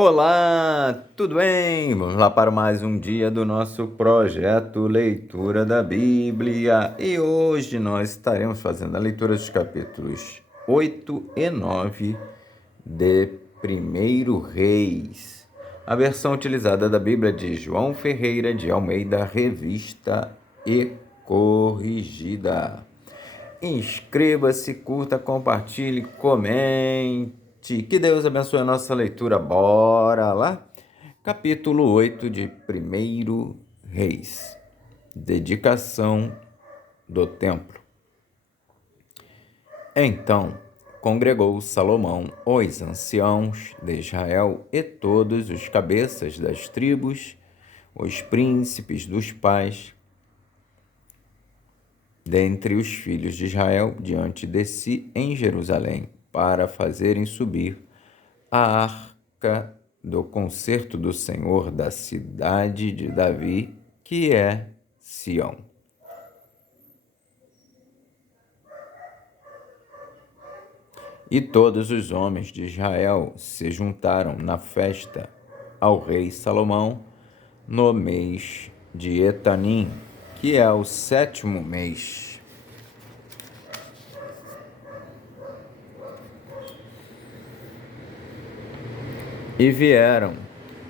Olá, tudo bem? Vamos lá para mais um dia do nosso projeto Leitura da Bíblia. E hoje nós estaremos fazendo a leitura dos capítulos 8 e 9 de 1 Reis. A versão utilizada da Bíblia de João Ferreira de Almeida, revista e corrigida. Inscreva-se, curta, compartilhe, comente. Que Deus abençoe a nossa leitura. Bora lá? Capítulo 8 de 1 Reis. Dedicação do templo. Então congregou Salomão os anciãos de Israel e todos os cabeças das tribos, os príncipes dos pais, dentre os filhos de Israel, diante de si em Jerusalém, para fazerem subir a arca do concerto do Senhor da cidade de Davi, que é Sião. E todos os homens de Israel se juntaram na festa ao rei Salomão no mês de Etanim, que é o 7º mês. E vieram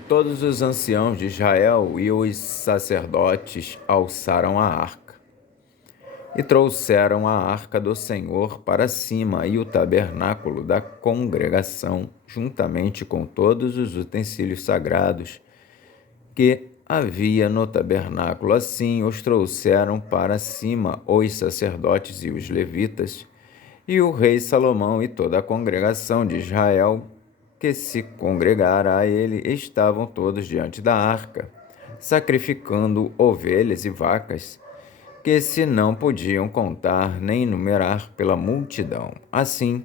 todos os anciãos de Israel e os sacerdotes alçaram a arca. E trouxeram a arca do Senhor para cima e o tabernáculo da congregação, juntamente com todos os utensílios sagrados que havia no tabernáculo. Assim os trouxeram para cima os sacerdotes e os levitas, e o rei Salomão e toda a congregação de Israel que se congregara a ele estavam todos diante da arca, sacrificando ovelhas e vacas, que se não podiam contar nem numerar pela multidão. Assim,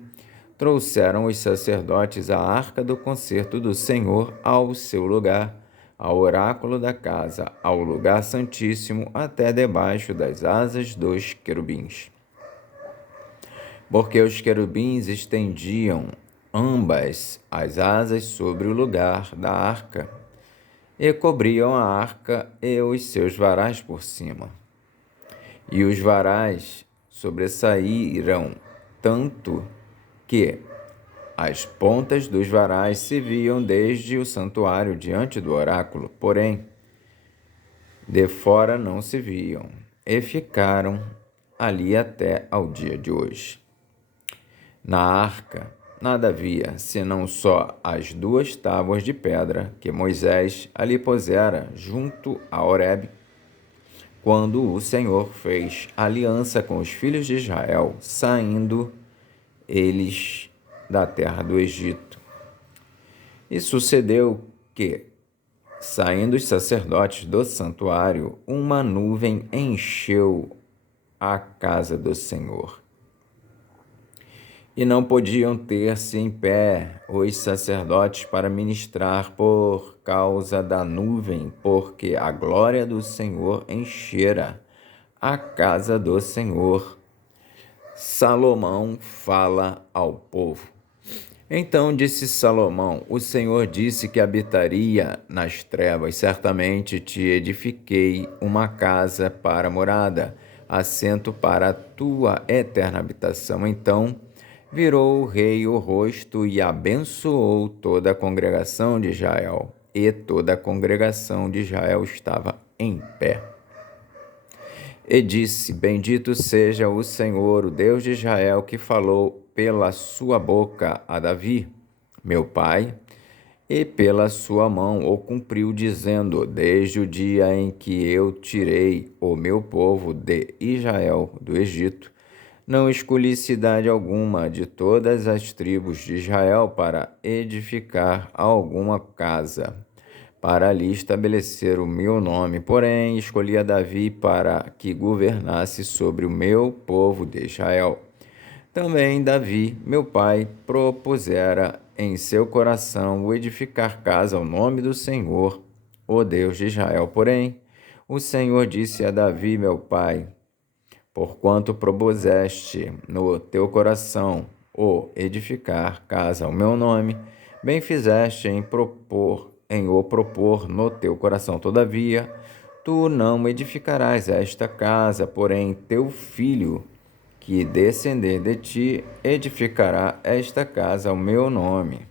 trouxeram os sacerdotes a arca do concerto do Senhor ao seu lugar, ao oráculo da casa, ao lugar santíssimo, até debaixo das asas dos querubins. Porque os querubins estendiam ambas as asas sobre o lugar da arca, e cobriam a arca e os seus varais por cima. E os varais sobressaíram tanto que as pontas dos varais se viam desde o santuário diante do oráculo, porém, de fora não se viam, e ficaram ali até ao dia de hoje. Na arca nada havia, senão só as 2 tábuas de pedra que Moisés ali pusera junto a Horebe, quando o Senhor fez aliança com os filhos de Israel, saindo eles da terra do Egito. E sucedeu que, saindo os sacerdotes do santuário, uma nuvem encheu a casa do Senhor. E não podiam ter-se em pé os sacerdotes para ministrar por causa da nuvem, porque a glória do Senhor enchera a casa do Senhor. Salomão fala ao povo. Então disse Salomão: o Senhor disse que habitaria nas trevas. Certamente te edifiquei uma casa para morada, assento para a tua eterna habitação. Então virou o rei o rosto e abençoou toda a congregação de Israel. E toda a congregação de Israel estava em pé. E disse: bendito seja o Senhor, o Deus de Israel, que falou pela sua boca a Davi, meu pai, e pela sua mão o cumpriu, dizendo: desde o dia em que eu tirei o meu povo de Israel do Egito, não escolhi cidade alguma de todas as tribos de Israel para edificar alguma casa, para ali estabelecer o meu nome. Porém, escolhi a Davi para que governasse sobre o meu povo de Israel. Também Davi, meu pai, propusera em seu coração o edificar casa ao nome do Senhor, o Deus de Israel. Porém, o Senhor disse a Davi, meu pai: porquanto propuseste no teu coração o edificar casa ao meu nome, Bem fizeste em o propor no teu coração. Todavia, tu não edificarás esta casa, porém teu filho, que descender de ti, edificará esta casa ao meu nome.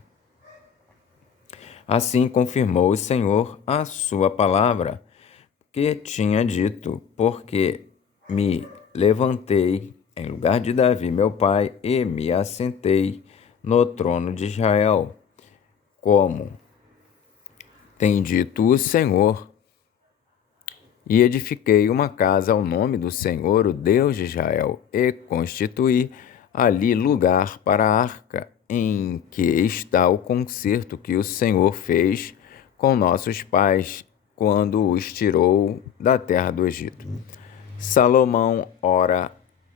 Assim confirmou o Senhor a sua palavra, que tinha dito, porque me levantei em lugar de Davi, meu pai, e me assentei no trono de Israel, como tem dito o Senhor, e edifiquei uma casa ao nome do Senhor, o Deus de Israel, e constituí ali lugar para a arca, em que está o concerto que o Senhor fez com nossos pais quando os tirou da terra do Egito. Salomão ora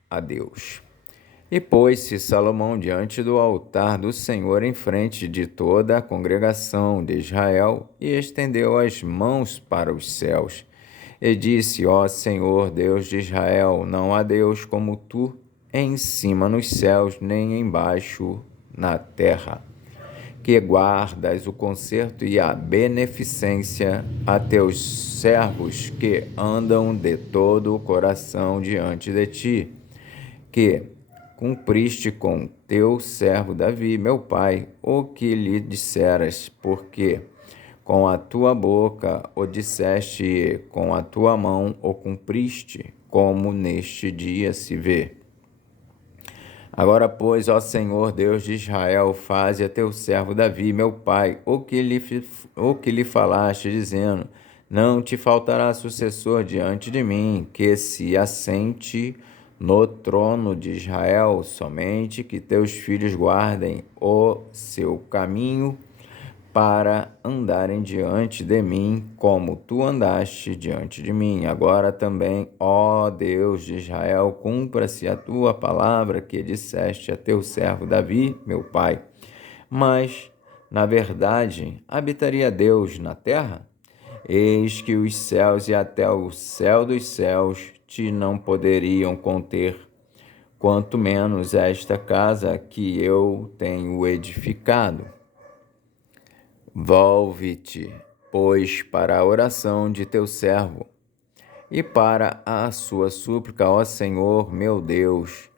a Deus. E pôs-se Salomão diante do altar do Senhor em frente de toda a congregação de Israel e estendeu as mãos para os céus. E disse: Ó Senhor, Deus de Israel, não há Deus como tu, em cima nos céus, nem embaixo na terra, que guardas o conserto e a beneficência a teus servos que andam de todo o coração diante de ti, que cumpriste com teu servo Davi, meu pai, o que lhe disseras, porque com a tua boca o disseste e com a tua mão o cumpriste, como neste dia se vê. Agora, pois, ó Senhor, Deus de Israel, faze a teu servo Davi, meu pai, o que lhe falaste, dizendo: não te faltará sucessor diante de mim, que se assente no trono de Israel, somente que teus filhos guardem o seu caminho para andarem diante de mim, como tu andaste diante de mim. Agora também, ó Deus de Israel, cumpra-se a tua palavra que disseste a teu servo Davi, meu pai. Mas, na verdade, habitaria Deus na terra? Eis que os céus e até o céu dos céus te não poderiam conter, quanto menos esta casa que eu tenho edificado. Volve-te, pois, para a oração de teu servo e para a sua súplica, ó Senhor, meu Deus,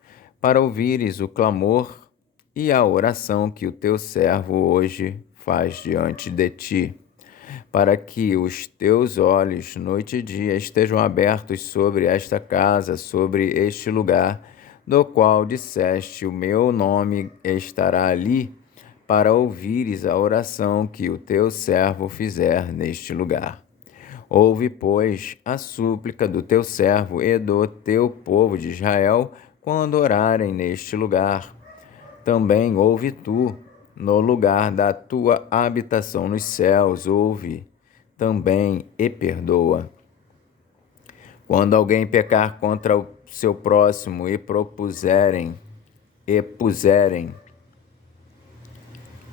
para ouvires o clamor e a oração que o teu servo hoje faz diante de ti, para que os teus olhos, noite e dia, estejam abertos sobre esta casa, sobre este lugar, do qual disseste: o meu nome estará ali, para ouvires a oração que o teu servo fizer neste lugar. Ouve, pois, a súplica do teu servo e do teu povo de Israel quando orarem neste lugar. Também ouve tu, no lugar da tua habitação nos céus, ouve também e perdoa. Quando alguém pecar contra o seu próximo e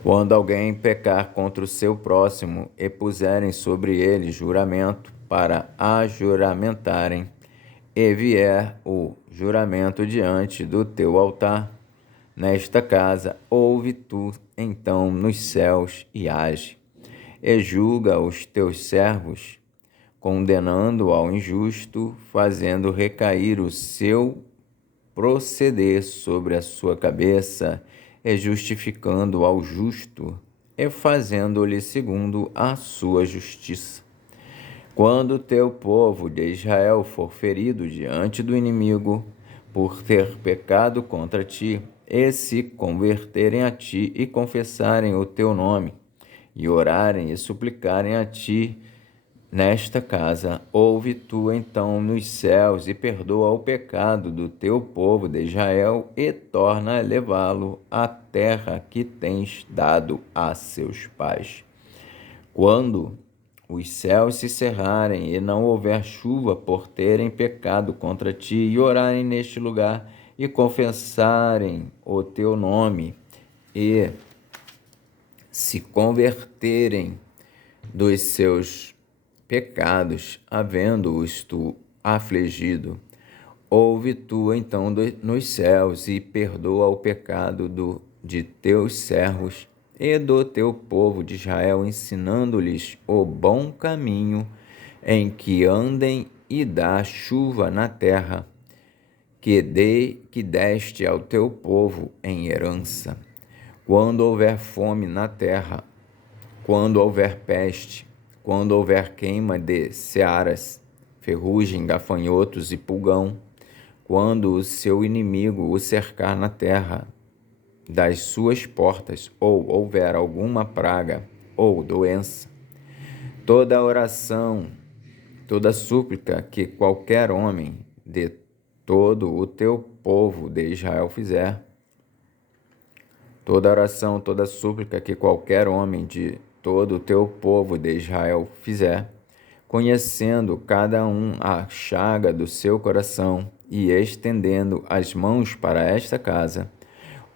Quando alguém pecar contra o seu próximo e puserem sobre ele juramento para ajuramentarem, e vier o juramento diante do teu altar, nesta casa, ouve tu então nos céus e age, e julga os teus servos, condenando ao injusto, fazendo recair o seu proceder sobre a sua cabeça, e justificando ao justo, e fazendo-lhe segundo a sua justiça. Quando o teu povo de Israel for ferido diante do inimigo, por ter pecado contra ti, e se converterem a ti e confessarem o teu nome, e orarem e suplicarem a ti nesta casa, ouve tu então nos céus e perdoa o pecado do teu povo de Israel e torna a levá-lo à terra que tens dado a seus pais. Quando os céus se cerrarem e não houver chuva por terem pecado contra ti, e orarem neste lugar e confessarem o teu nome e se converterem dos seus pecados, havendo-os tu afligido, ouve tu então nos céus e perdoa o pecado de teus servos e do teu povo de Israel, ensinando-lhes o bom caminho em que andem, e dá chuva na terra, que deste ao teu povo em herança. Quando houver fome na terra, quando houver peste, quando houver queima de searas, ferrugem, gafanhotos e pulgão, quando o seu inimigo o cercar na terra das suas portas, ou houver alguma praga ou doença, toda oração, toda súplica que qualquer homem de todo o teu povo de Israel fizer, toda oração, toda súplica que qualquer homem de todo o teu povo de Israel fizer, conhecendo cada um a chaga do seu coração e estendendo as mãos para esta casa,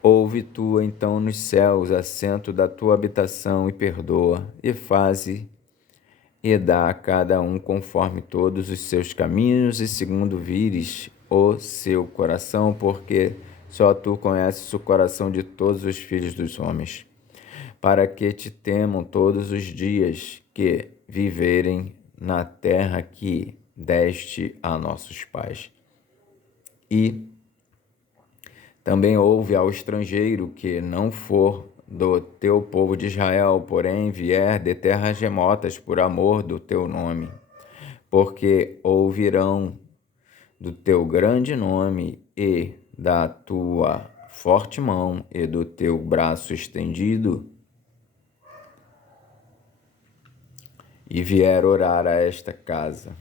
ouve tu então nos céus assento da tua habitação e perdoa, e faze e dá a cada um conforme todos os seus caminhos e segundo vires o seu coração, porque só tu conheces o coração de todos os filhos dos homens, para que te temam todos os dias que viverem na terra que deste a nossos pais. E também ouve ao estrangeiro que não for do teu povo de Israel, porém vier de terras remotas por amor do teu nome, porque ouvirão do teu grande nome e da tua forte mão e do teu braço estendido, e vier orar a esta casa.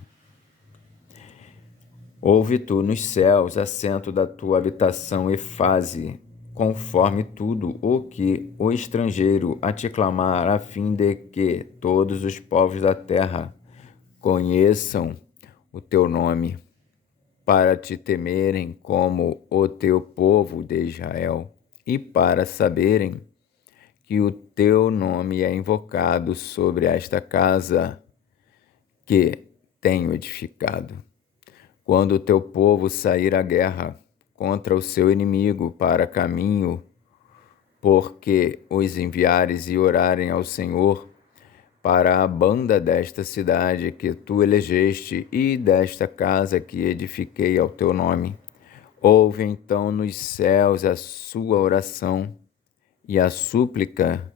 Ouve tu nos céus, assento da tua habitação, e faze conforme tudo o que o estrangeiro a te clamar, a fim de que todos os povos da terra conheçam o teu nome, para te temerem como o teu povo de Israel, e para saberem que o teu nome é invocado sobre esta casa que tenho edificado. Quando o teu povo sair à guerra contra o seu inimigo para caminho, porque os enviares e orarem ao Senhor para a banda desta cidade que tu elegeste e desta casa que edifiquei ao teu nome, ouve então nos céus a sua oração e a súplica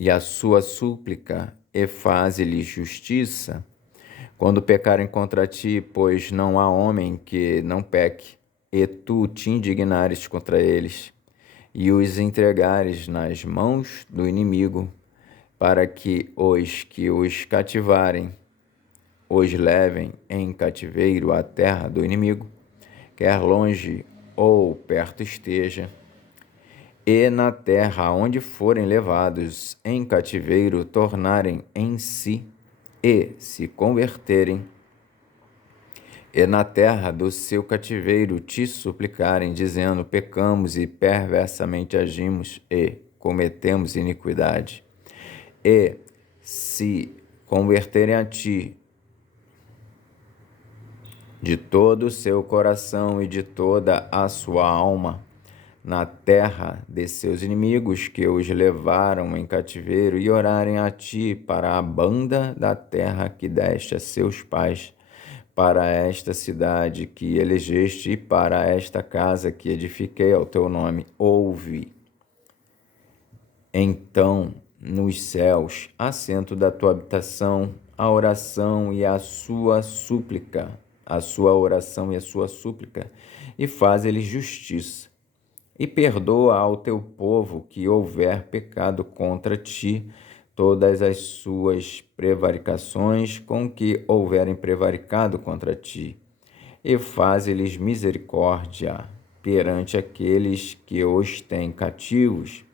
e a sua súplica, e faze-lhe justiça quando pecarem contra ti, pois não há homem que não peque, e tu te indignares contra eles, e os entregares nas mãos do inimigo, para que os cativarem os levem em cativeiro à terra do inimigo, quer longe ou perto esteja, e na terra onde forem levados em cativeiro tornarem em si, e se converterem, e na terra do seu cativeiro te suplicarem, dizendo: pecamos e perversamente agimos e cometemos iniquidade, e se converterem a ti de todo o seu coração e de toda a sua alma, na terra de seus inimigos que os levaram em cativeiro, e orarem a ti para a banda da terra que deste a seus pais, para esta cidade que elegeste e para esta casa que edifiquei ao teu nome, ouve então nos céus, assento da tua habitação, a oração e a sua súplica, a sua oração e a sua súplica, e faz-lhes justiça. E perdoa ao teu povo que houver pecado contra ti todas as suas prevaricações com que houverem prevaricado contra ti, e faze-lhes misericórdia perante aqueles que os têm cativos,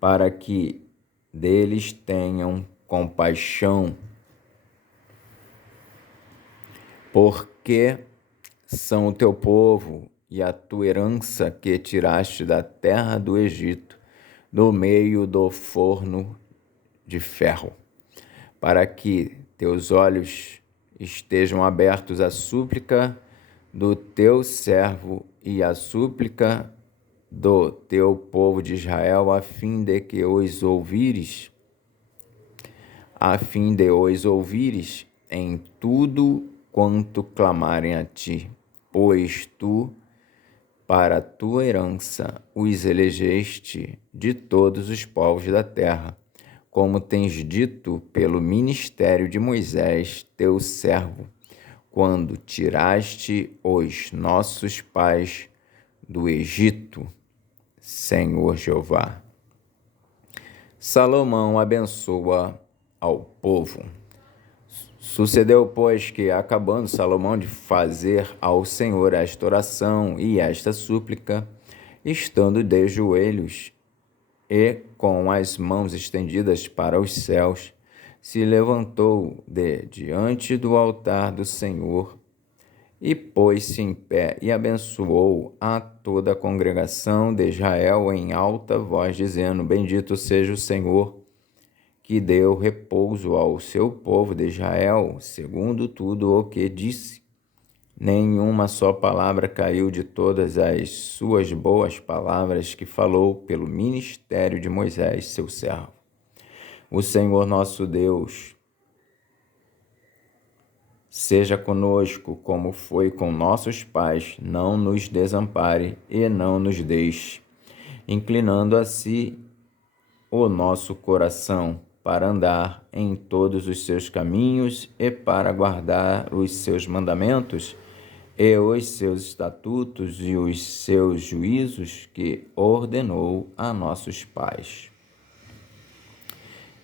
para que deles tenham compaixão, porque são o teu povo e a tua herança que tiraste da terra do Egito, do meio do forno de ferro, para que teus olhos estejam abertos à súplica do teu servo e à súplica do teu povo de Israel, a fim de os ouvires em tudo quanto clamarem a ti, pois tu, para a tua herança, os elegeste de todos os povos da terra, como tens dito pelo ministério de Moisés, teu servo, quando tiraste os nossos pais do Egito, Senhor Jeová. Salomão abençoa ao povo. Sucedeu, pois, que, acabando Salomão de fazer ao Senhor esta oração e esta súplica, estando de joelhos e com as mãos estendidas para os céus, se levantou de diante do altar do Senhor e pôs-se em pé e abençoou a toda a congregação de Israel em alta voz, dizendo: Bendito seja o Senhor, que deu repouso ao seu povo de Israel, segundo tudo o que disse. Nenhuma só palavra caiu de todas as suas boas palavras que falou pelo ministério de Moisés, seu servo. O Senhor nosso Deus seja conosco, como foi com nossos pais, não nos desampare e não nos deixe, inclinando a si o nosso coração para andar em todos os seus caminhos e para guardar os seus mandamentos e os seus estatutos e os seus juízos que ordenou a nossos pais.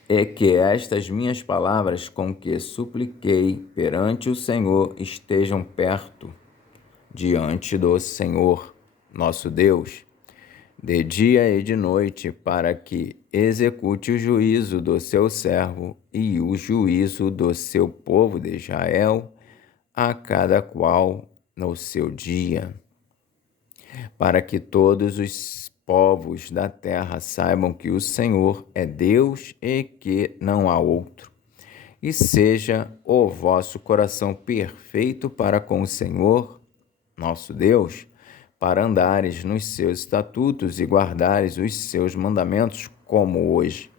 E que estas minhas palavras com que supliquei perante o Senhor estejam perto, diante do Senhor, nosso Deus, de dia e de noite, para que execute o juízo do seu servo e o juízo do seu povo de Israel, a cada qual no seu dia, para que todos os povos da terra saibam que o Senhor é Deus e que não há outro. E seja o vosso coração perfeito para com o Senhor, nosso Deus, para andares nos seus estatutos e guardares os seus mandamentos como hoje.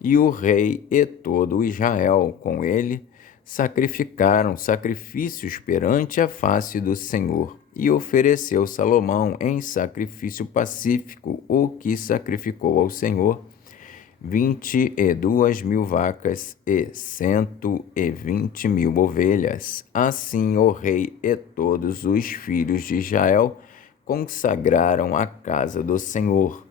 E o rei e todo o Israel com ele sacrificaram sacrifícios perante a face do Senhor. E ofereceu Salomão em sacrifício pacífico o que sacrificou ao Senhor, 22.000 vacas e 120.000 ovelhas. Assim o rei e todos os filhos de Israel consagraram a casa do Senhor.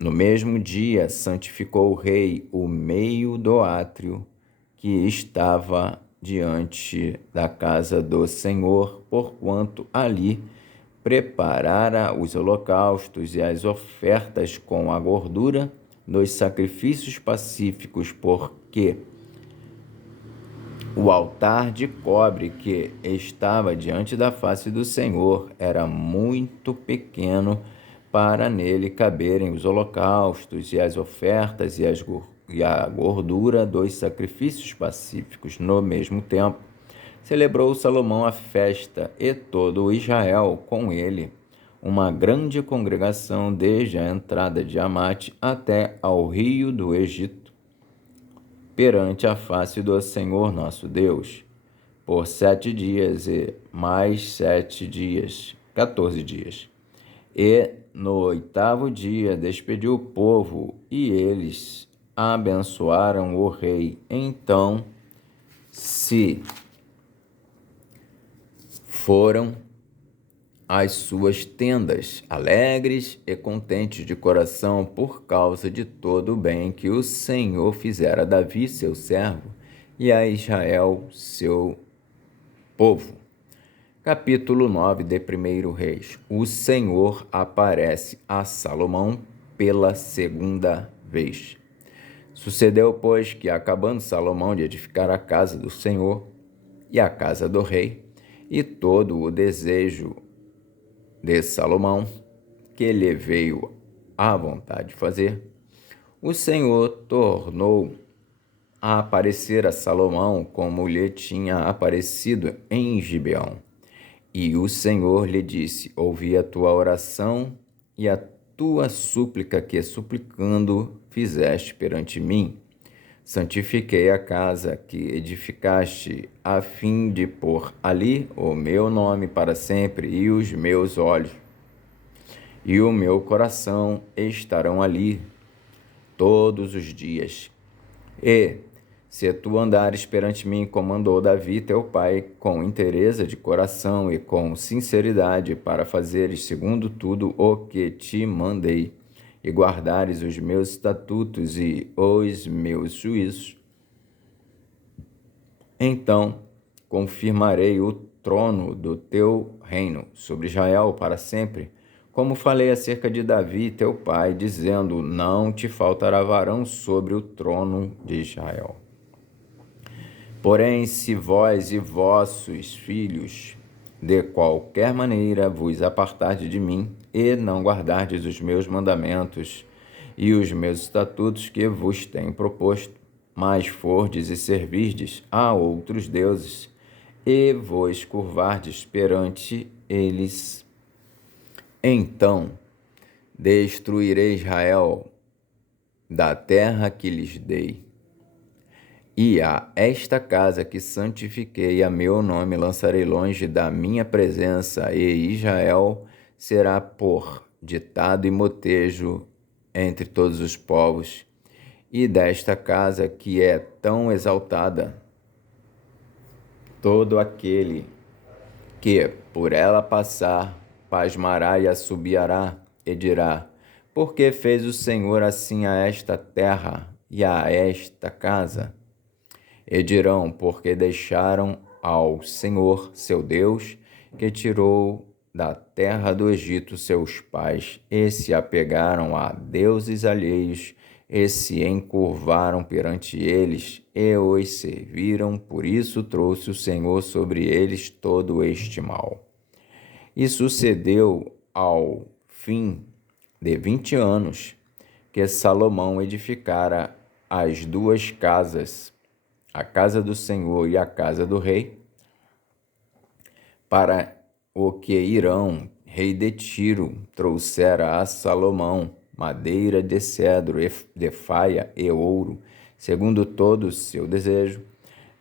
No mesmo dia, santificou o rei o meio do átrio que estava diante da casa do Senhor, porquanto ali preparara os holocaustos e as ofertas com a gordura dos sacrifícios pacíficos, porque o altar de cobre que estava diante da face do Senhor era muito pequeno para nele caberem os holocaustos e as ofertas e a gordura dos sacrifícios pacíficos. No mesmo tempo, celebrou Salomão a festa e todo o Israel com ele, uma grande congregação desde a entrada de Amate até ao rio do Egito, perante a face do Senhor nosso Deus, por 7 dias e mais 7 dias, 14 dias. E no 8º dia despediu o povo, e eles abençoaram o rei. Então se foram às suas tendas, alegres e contentes de coração, por causa de todo o bem que o Senhor fizera a Davi, seu servo, e a Israel, seu povo. Capítulo 9 de 1º Reis. O Senhor aparece a Salomão pela segunda vez. Sucedeu, pois, que, acabando Salomão de edificar a casa do Senhor e a casa do rei, e todo o desejo de Salomão, que lhe veio à vontade de fazer, o Senhor tornou a aparecer a Salomão como lhe tinha aparecido em Gibeão. E o Senhor lhe disse: ouvi a tua oração e a tua súplica que, suplicando, fizeste perante mim. Santifiquei a casa que edificaste, a fim de pôr ali o meu nome para sempre, e os meus olhos e o meu coração estarão ali todos os dias. E, se tu andares perante mim, como andou Davi teu pai, com inteireza de coração e com sinceridade, para fazeres segundo tudo o que te mandei, e guardares os meus estatutos e os meus juízos, então confirmarei o trono do teu reino sobre Israel para sempre, como falei acerca de Davi teu pai, dizendo: não te faltará varão sobre o trono de Israel. Porém, se vós e vossos filhos de qualquer maneira vos apartardes de mim e não guardardes os meus mandamentos e os meus estatutos que vos tenho proposto, mas fordes e servirdes a outros deuses e vos curvardes perante eles, então destruirei Israel da terra que lhes dei. E a esta casa que santifiquei a meu nome lançarei longe da minha presença, e Israel será por ditado e motejo entre todos os povos. E desta casa que é tão exaltada, todo aquele que por ela passar pasmará e assobiará e dirá: por que fez o Senhor assim a esta terra e a esta casa? E dirão: porque deixaram ao Senhor, seu Deus, que tirou da terra do Egito seus pais, e se apegaram a deuses alheios, e se encurvaram perante eles, e os serviram. Por isso trouxe o Senhor sobre eles todo este mal. E sucedeu ao fim de 20 anos, que Salomão edificara as duas casas, a casa do Senhor e a casa do rei, para o que Hirão, rei de Tiro, trouxera a Salomão madeira de cedro, de faia e ouro, segundo todo o seu desejo.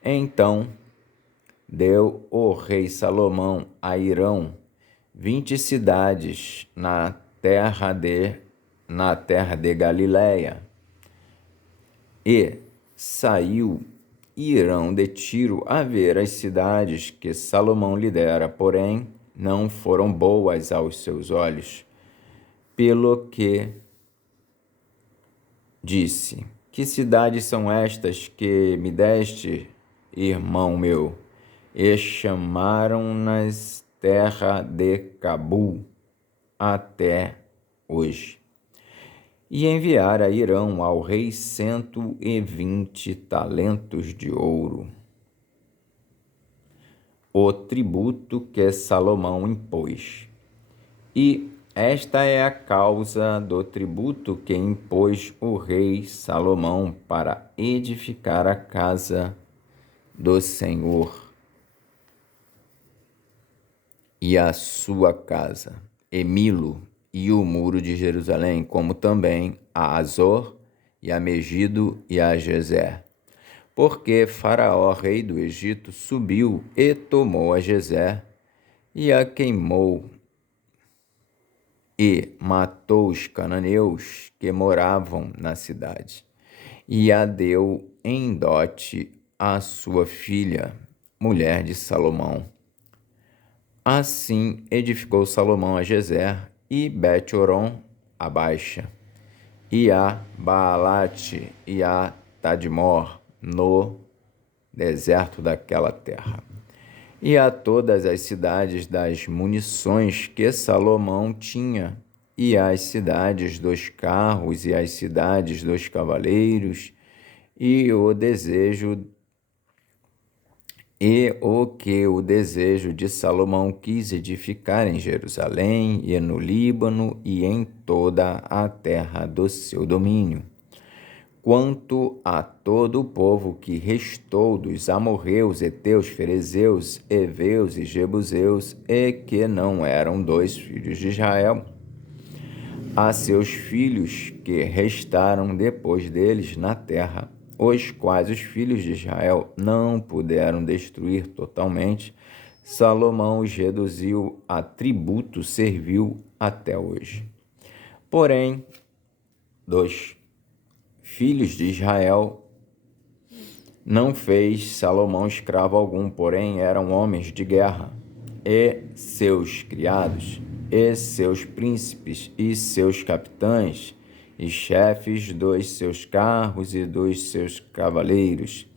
Então deu o rei Salomão a Hirão 20 cidades na terra de Galiléia, e saiu Hirão de Tiro a ver as cidades que Salomão lhe dera, porém não foram boas aos seus olhos, pelo que disse: que cidades são estas que me deste, irmão meu? E chamaram-nas terra de Cabul até hoje. E enviara Hirão ao rei 120 talentos de ouro, o tributo que Salomão impôs. E esta é a causa do tributo que impôs o rei Salomão para edificar a casa do Senhor e a sua casa, e Milo, e o muro de Jerusalém, como também a Azor, e a Megido, e a Gezer. Porque Faraó, rei do Egito, subiu e tomou a Gezer, e a queimou, e matou os cananeus que moravam na cidade, e a deu em dote à sua filha, mulher de Salomão. Assim edificou Salomão a Gezer e Bet-horon a Baixa, e a Baalate e a Tadmor no deserto daquela terra, e a todas as cidades das munições que Salomão tinha, e as cidades dos carros e as cidades dos cavaleiros, e o que o desejo de Salomão quis edificar em Jerusalém e no Líbano e em toda a terra do seu domínio. Quanto a todo o povo que restou dos amorreus, heteus, ferezeus, heveus e jebuseus, e que não eram dos filhos de Israel, a seus filhos que restaram depois deles na terra, os quais os filhos de Israel não puderam destruir totalmente, Salomão os reduziu a tributo servil até hoje. Porém, dos filhos de Israel não fez Salomão escravo algum, porém eram homens de guerra, e seus criados, e seus príncipes, e seus capitães, e chefes dos seus carros e dos seus cavaleiros.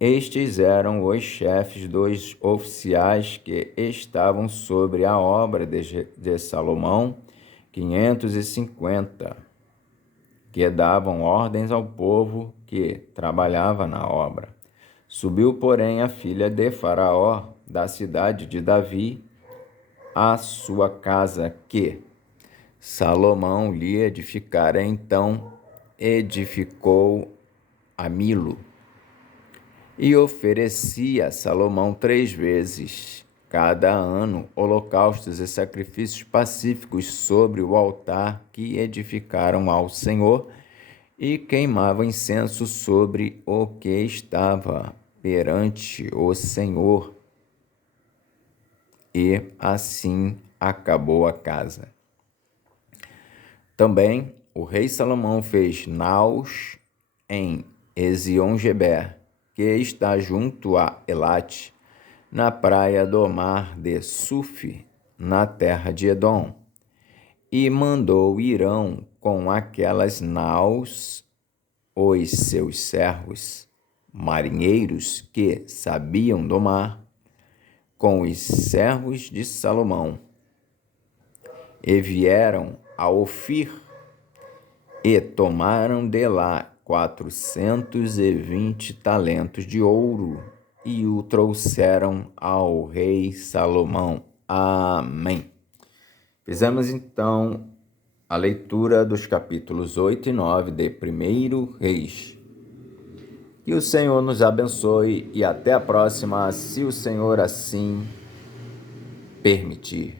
Estes eram os chefes dos oficiais que estavam sobre a obra de Salomão, 550, que davam ordens ao povo que trabalhava na obra. Subiu, porém, a filha de Faraó, da cidade de Davi, à sua casa que Salomão lhe edificara. Então edificou a Milo, e oferecia a Salomão 3 vezes cada ano holocaustos e sacrifícios pacíficos sobre o altar que edificaram ao Senhor, e queimava incenso sobre o que estava perante o Senhor. E assim acabou a casa. Também o rei Salomão fez naus em Ezion-Geber, que está junto a Elate, na praia do mar de Suf, na terra de Edom, e mandou Irão com aquelas naus os seus servos, marinheiros que sabiam do mar, com os servos de Salomão, e vieram a Ofir, e tomaram de lá 420 talentos de ouro, e o trouxeram ao rei Salomão. Amém. Fizemos então a leitura dos capítulos 8 e 9 de 1 Reis. Que o Senhor nos abençoe e até a próxima, se o Senhor assim permitir.